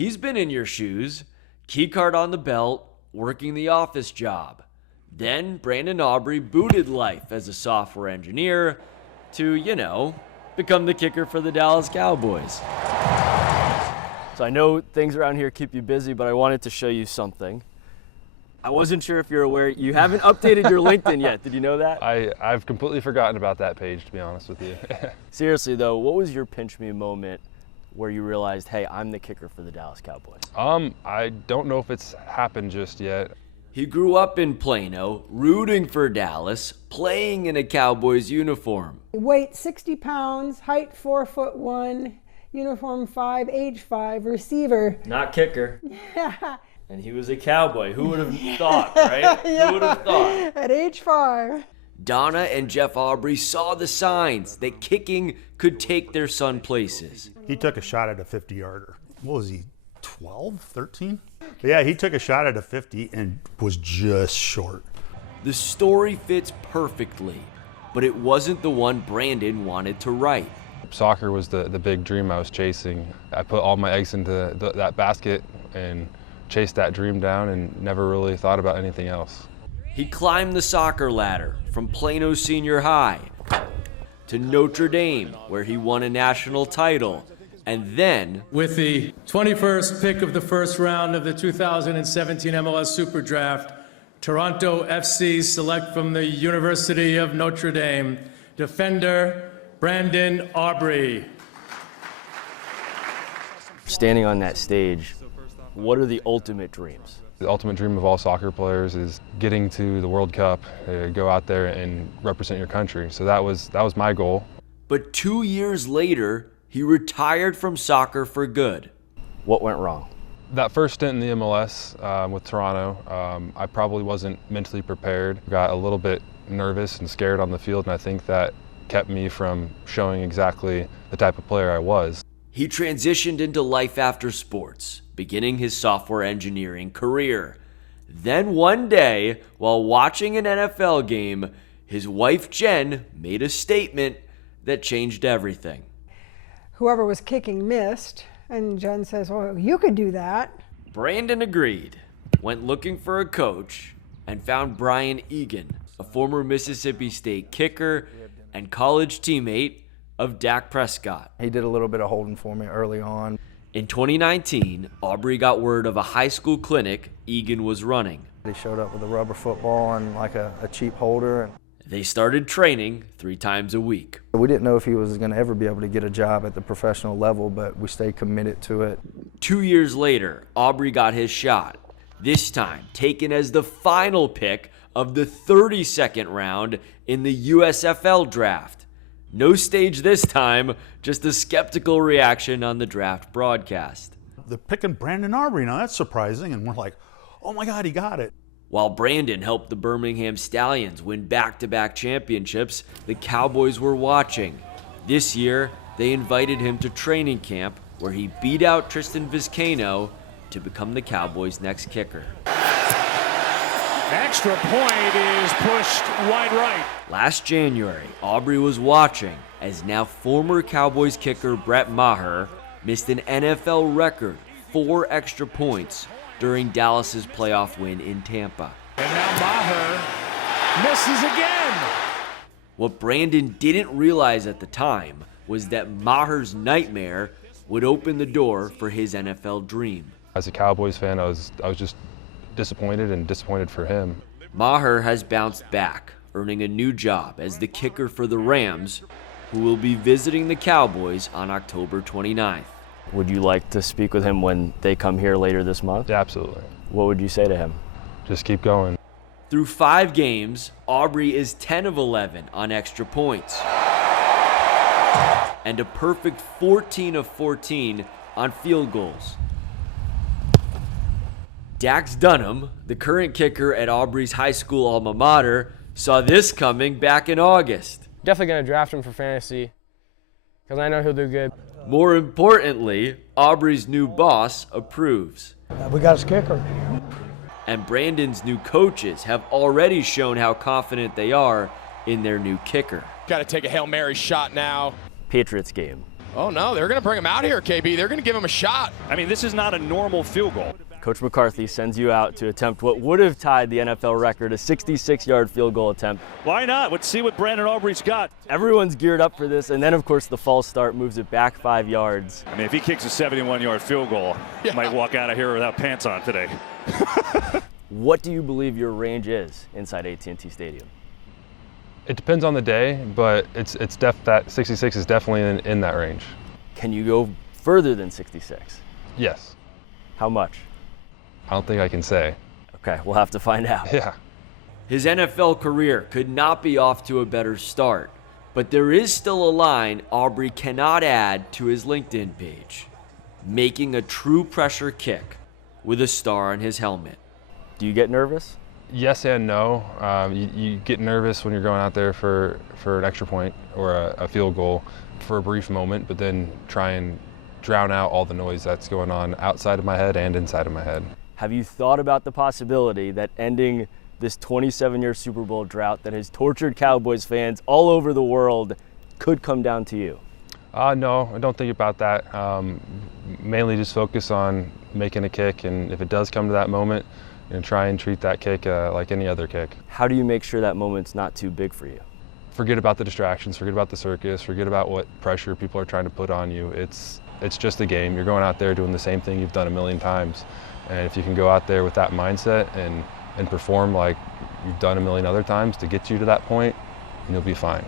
He's been in your shoes, keycard on the belt, working the office job. Then Brandon Aubrey booted life as a software engineer to, become the kicker for the Dallas Cowboys. So I know things around here keep you busy, but I wanted to show you something. I wasn't sure if you're aware, you haven't updated your LinkedIn yet. Did you know that? I've completely forgotten about that page, to be honest with you. Seriously though, what was your pinch me moment where you realized, hey, I'm the kicker for the Dallas Cowboys? I don't know if it's happened just yet. He grew up in Plano, rooting for Dallas, playing in a Cowboys uniform. Weight 60 pounds, height 4'1", uniform 5, age 5, receiver. Not kicker. And he was a Cowboy. Who would have thought, right? Yeah. Who would have thought? At age 5. Donna and Jeff Aubrey saw the signs that kicking could take their son places. He took a shot at a 50-yarder. What was he, 12, 13? Yeah, he took a shot at a 50 and was just short. The story fits perfectly, but it wasn't the one Brandon wanted to write. Soccer was the big dream I was chasing. I put all my eggs into that basket and chased that dream down and never really thought about anything else. He climbed the soccer ladder from Plano Senior High to Notre Dame, where he won a national title, and then with the 21st pick of the first round of the 2017 MLS Super Draft, Toronto FC select from the University of Notre Dame, defender Brandon Aubrey. Standing on that stage, what are the ultimate dreams? The ultimate dream of all soccer players is getting to the World Cup, go out there and represent your country. So that was my goal. But 2 years later, he retired from soccer for good. What went wrong? That first stint in the MLS with Toronto, I probably wasn't mentally prepared. Got a little bit nervous and scared on the field, and I think that kept me from showing exactly the type of player I was. He transitioned into life after sports, beginning his software engineering career. Then one day, while watching an NFL game, his wife Jen made a statement that changed everything. Whoever was kicking missed, and Jen says, well, you could do that. Brandon agreed, went looking for a coach, and found Brian Egan, a former Mississippi State kicker and college teammate of Dak Prescott. He did a little bit of holding for me early on. In 2019, Aubrey got word of a high school clinic Egan was running. He showed up with a rubber football and like a cheap holder. They started training 3 times a week. We didn't know if he was going to ever be able to get a job at the professional level, but we stayed committed to it. 2 years later, Aubrey got his shot, this time taken as the final pick of the 32nd round in the USFL draft. No stage this time, just a skeptical reaction on the draft broadcast. They're picking Brandon Aubrey. Now that's surprising, and we're like, oh my God, he got it. While Brandon helped the Birmingham Stallions win back-to-back championships, the Cowboys were watching. This year, they invited him to training camp, where he beat out Tristan Vizcaino to become the Cowboys' next kicker. Extra point is pushed wide right. Last January, Aubrey was watching as now former Cowboys kicker Brett Maher missed an NFL record 4 extra points during Dallas's playoff win in Tampa. And now Maher misses again. What Brandon didn't realize at the time was that Maher's nightmare would open the door for his NFL dream. As a Cowboys fan, I was just disappointed for him. Maher has bounced back, earning a new job as the kicker for the Rams, who will be visiting the Cowboys on October 29th. Would you like to speak with him when they come here later this month? Yeah, absolutely. What would you say to him? Just keep going. Through 5 games, Aubrey is 10 of 11 on extra points and a perfect 14 of 14 on field goals. Dax Dunham, the current kicker at Aubrey's high school alma mater, saw this coming back in August. Definitely going to draft him for fantasy because I know he'll do good. More importantly, Aubrey's new boss approves. We got his kicker. And Brandon's new coaches have already shown how confident they are in their new kicker. Got to take a Hail Mary shot now. Patriots game. Oh no, they're going to bring him out here, KB. They're going to give him a shot. I mean, this is not a normal field goal. Coach McCarthy sends you out to attempt what would have tied the NFL record, a 66-yard field goal attempt. Why not? Let's see what Brandon Aubrey's got. Everyone's geared up for this, and then, of course, the false start moves it back 5 yards. I mean, if he kicks a 71-yard field goal, he might walk out of here without pants on today. What do you believe your range is inside AT&T Stadium? It depends on the day, but that 66 is definitely in that range. Can you go further than 66? Yes. How much? I don't think I can say. Okay, we'll have to find out. Yeah. His NFL career could not be off to a better start, but there is still a line Aubrey cannot add to his LinkedIn page: making a true pressure kick with a star on his helmet. Do you get nervous? Yes and no. You get nervous when you're going out there for an extra point or a field goal for a brief moment, but then try and drown out all the noise that's going on outside of my head and inside of my head. Have you thought about the possibility that ending this 27-year Super Bowl drought that has tortured Cowboys fans all over the world could come down to you? No, I don't think about that. Mainly just focus on making a kick, and if it does come to that moment, try and treat that kick like any other kick. How do you make sure that moment's not too big for you? Forget about the distractions, forget about the circus, forget about what pressure people are trying to put on you. It's just a game. You're going out there doing the same thing you've done a million times. And if you can go out there with that mindset and perform like you've done a million other times to get you to that point, you'll be fine.